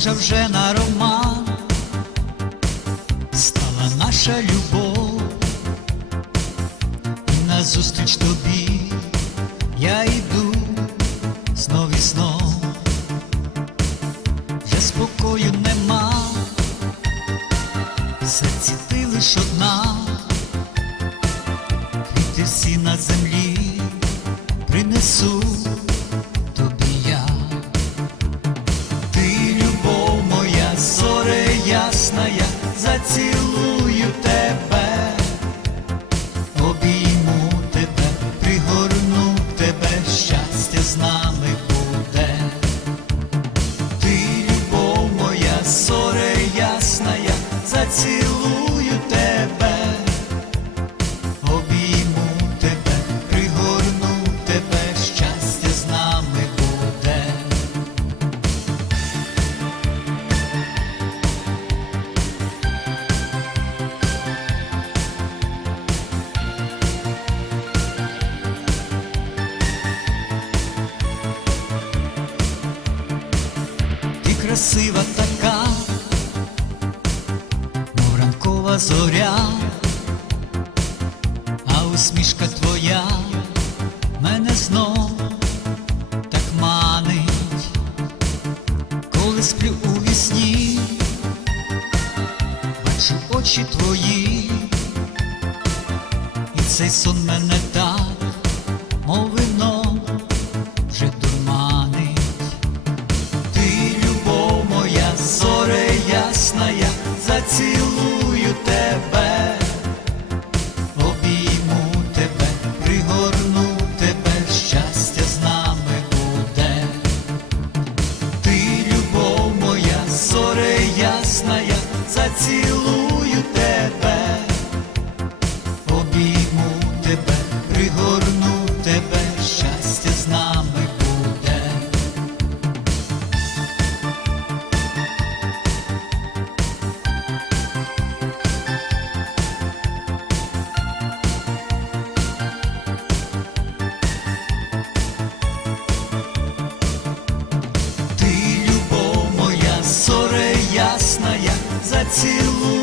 схожа вже на роман, стала наша любов, і назустріч тобі я йду знов і знов, вже спокою нема, в серці ти лиш одна, квіти всі на землі принесу зацілую тебе, обійму тебе, пригорну тебе, щастя з нами буде. ти красива зоря, а усмішка твоя мене знов так манить, коли сплю у вісні, бачу очі твої, і цей сон мене так, мов зацілую тебе, обійму Ти, любов